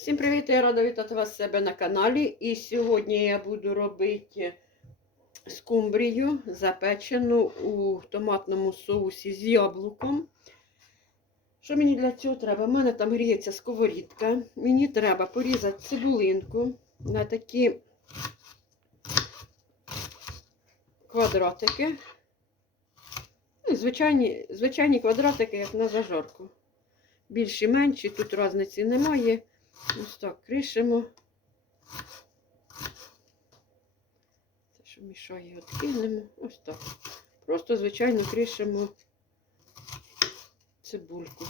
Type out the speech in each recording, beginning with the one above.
Всім привіт! Я рада вітати вас себе на каналі. І сьогодні я буду робити скумбрію запечену у томатному соусі з яблуком. Що мені для цього треба? У мене там гріється сковорідка. Мені треба порізати цибулинку на такі квадратики. Ну, Звичайні, звичайні квадратики, як на зажарку. Більші менші, тут різниці немає. Ось так кришимо. Те, що мішає, відкинемо. Ось так. Просто, звичайно, кришимо цибульку.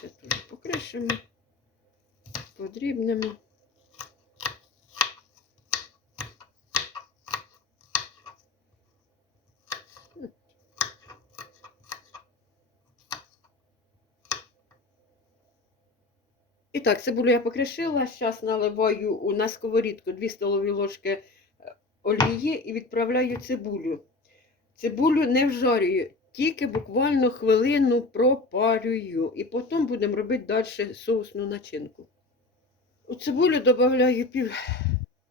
Це теж покришимо, подрібнемо. І так, цибулю я покришила. Зараз наливаю на сковорідку 2 столові ложки е, олії і відправляю цибулю. Цибулю не вжарюю, тільки буквально хвилину пропарюю. І потім будемо робити далі соусну начинку. У цибулю додаю пів,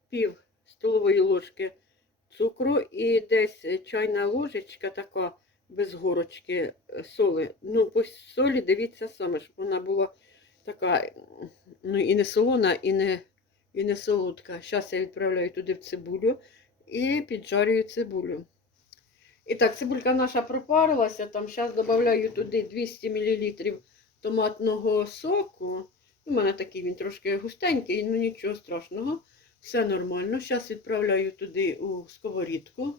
пів столової ложки цукру і десь чайна ложечка така без горочки е, соли. Ну, по солі дивіться саме, щоб вона була така, ну і не солона, і не, і не солодка. Зараз я відправляю туди в цибулю і піджарюю цибулю. І так, цибулька наша пропарилася. Там зараз додаю туди 200 мл томатного соку. У мене такий він трошки густенький, ну нічого страшного. Все нормально. Зараз відправляю туди у сковорідку.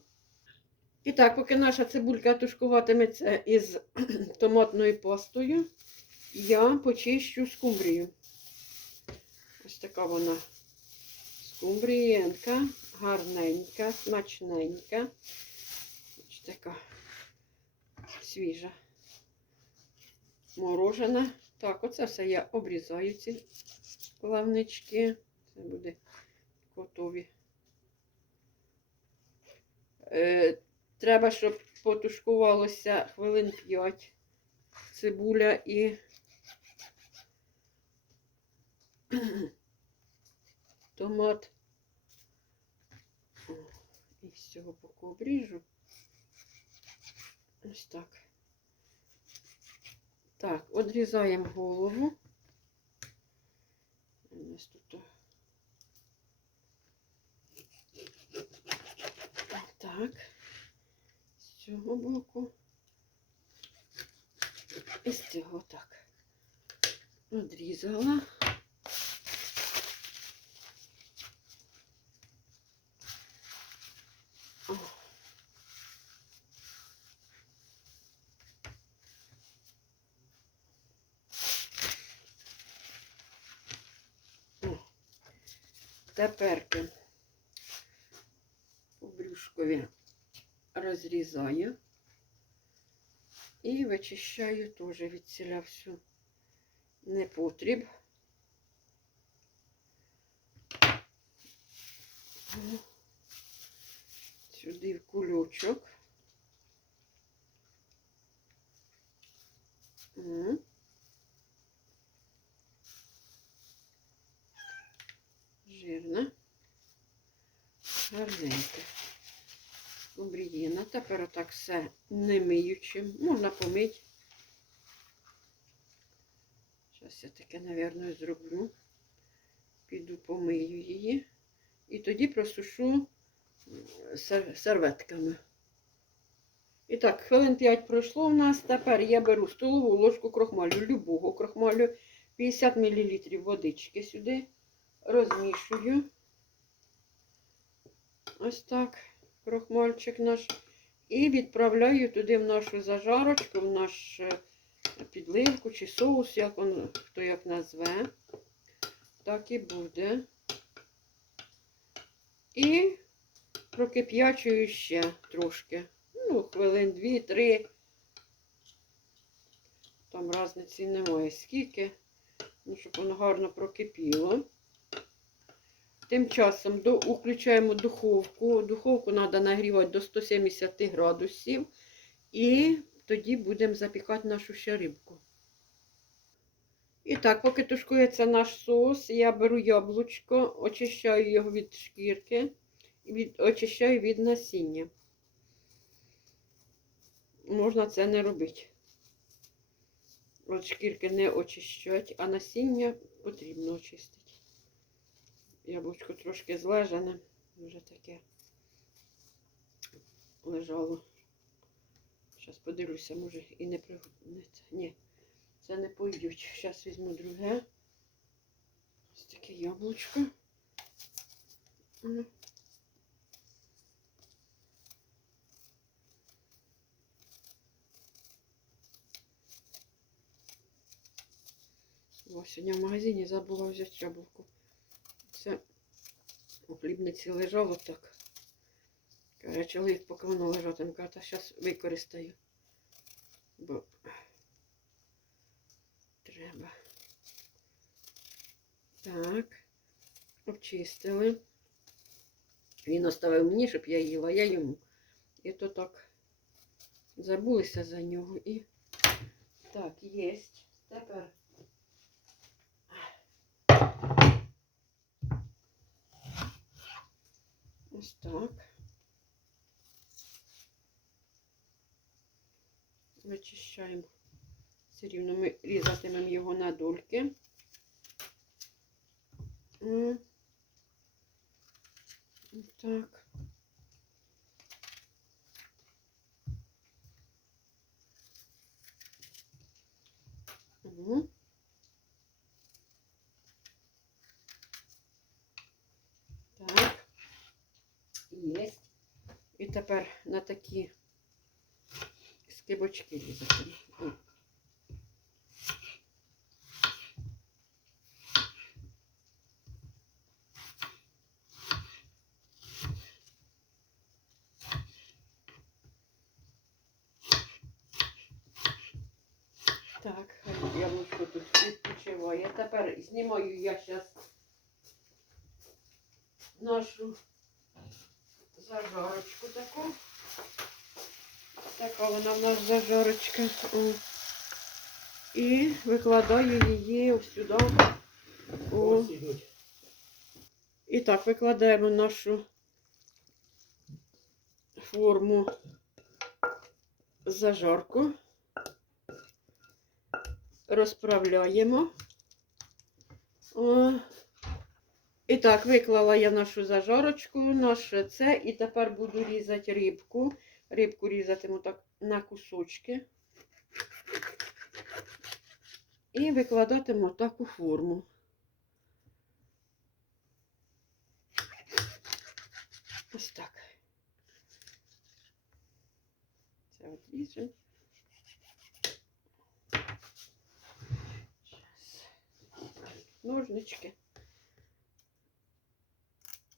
І так, поки наша цибулька тушкуватиметься із томатною пастою, я почищу скумбрію. Ось така вона скумбрієнка, гарненька, смачненька. Ось така свіжа, морожена. Так, оце все я обрізаю ці плавнички. Це буде готові. Е, треба, щоб потушкувалося хвилин 5 цибуля і томат. І з цього боку обріжу. Ось так. Так, одрізаємо голову. У тут. Так. З цього боку. І з цього так. Одрізала. О. О. Теперки по брюшкові розрізаю і вичищаю теж від ціля всю непотріб. Сюди в кульочок. О. Жирна. Гарненька. Скумбрієна. Тепер отак все не миючим. Можна помити. Зараз я таке, мабуть, зроблю. Піду помию її. І тоді просушу серветками. І так, хвилин 5 пройшло у нас. Тепер я беру столову ложку крохмалю, любого крохмалю, 50 мл водички сюди, розмішую. Ось так, крохмальчик наш. І відправляю туди в нашу зажарочку, в наш е, підливку чи соус, як он, хто як назве. Так і буде. І прокип'ячую ще трошки. Ну, хвилин 2-3. Там різниці немає скільки. Ну, щоб воно гарно прокипіло. Тим часом до, включаємо духовку. Духовку треба нагрівати до 170 градусів. І тоді будемо запікати нашу ще рибку. І так, поки тушкується наш соус, я беру яблучко, очищаю його від шкірки від, очищаю від насіння. Можна це не робити. От шкірки не очищать, а насіння потрібно очистити. Яблучко трошки злежане, вже таке лежало. Зараз подивлюся, може і не пригодиться. Ні, це не пойдуть. Зараз візьму друге. Ось таке яблучко. М. О, сьогодні в магазині забула взяти яблуко. У хлібниці лежало так. Каже, чоловік, поки воно лежатиме, каже, та зараз використаю. Бо треба. Так. Обчистили. Він оставив мені, щоб я їла, я йому. І то так забулися за нього і. Так, єсть. Тепер. Ось так. Вичищаємо. Все рівно ми різатимемо його на дольки. М. Так. Мгм. Так. Єсть. І тепер на такі скибочки різати. Так, яблучко тут відпочиває. Тепер знімаю я зараз нашу зажарочку таку. Така вона в нас зажарочка. І викладаю її сюди. Ось. І так, викладаємо нашу форму зажарку. Розправляємо. О. І так, виклала я нашу зажарочку, наше це, і тепер буду різати рибку. Рибку різатиму так на кусочки. І викладатиму таку форму. Ось так. Це от ріжемо. Ножнички.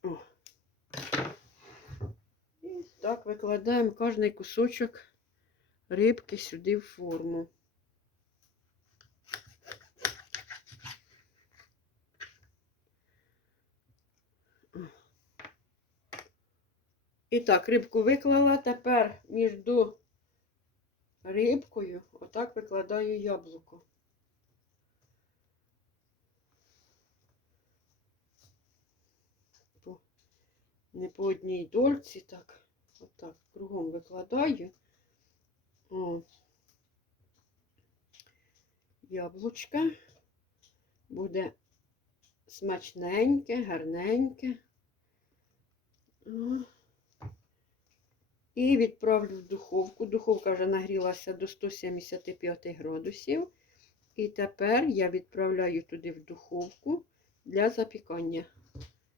О. І так викладаємо кожний кусочок рибки сюди в форму. І так, рибку виклала, тепер між рибкою отак викладаю яблуко. Не по одній дольці, так, отак, кругом викладаю. О. Яблучка буде смачненьке, гарненьке. О. І відправлю в духовку. Духовка вже нагрілася до 175 градусів. І тепер я відправляю туди в духовку для запікання.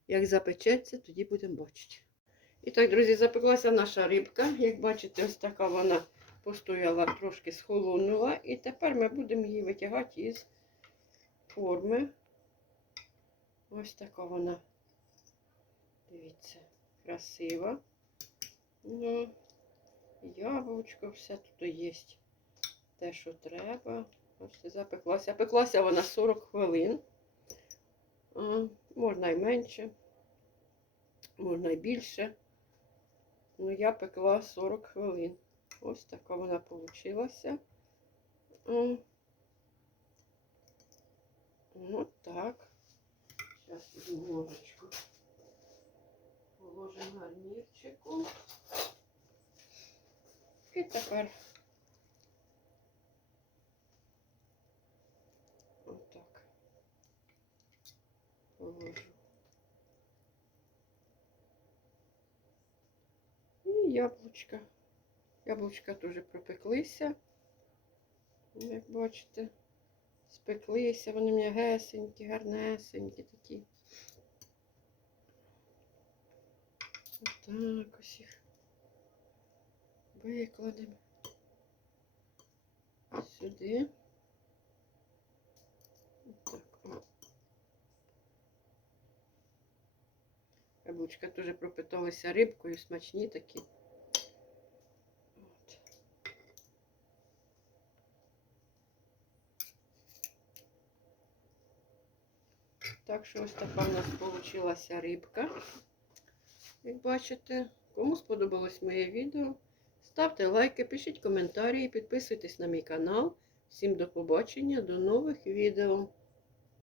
Як запечеться, тоді будемо бачити. І так, друзі, запеклася наша рибка. Як бачите, ось така вона постояла, трошки схолонула. І тепер ми будемо її витягати із форми. Ось така вона. Дивіться, красива. Ну, яблучко, все тут є. Те, що треба. Ось запеклася. Пеклася вона 40 хвилин. Можна і менше, можна і більше. Ну, я пекла 40 хвилин. Ось така вона. О. От так. Зараз візьму ложечку. Положимо гарнірчику. І тепер отак. Положу. І яблучка. Яблучка теж пропеклися. Як бачите, спеклися, вони м'ягесенькі, гарнесенькі такі. Отак ось їх викладемо сюди. Отак. Яблучка теж пропиталися рибкою, смачні такі. Так що ось така у нас вийшла рибка. Як бачите, кому сподобалось моє відео, ставте лайки, пишіть коментарі, підписуйтесь на мій канал. Всім до побачення, до нових відео.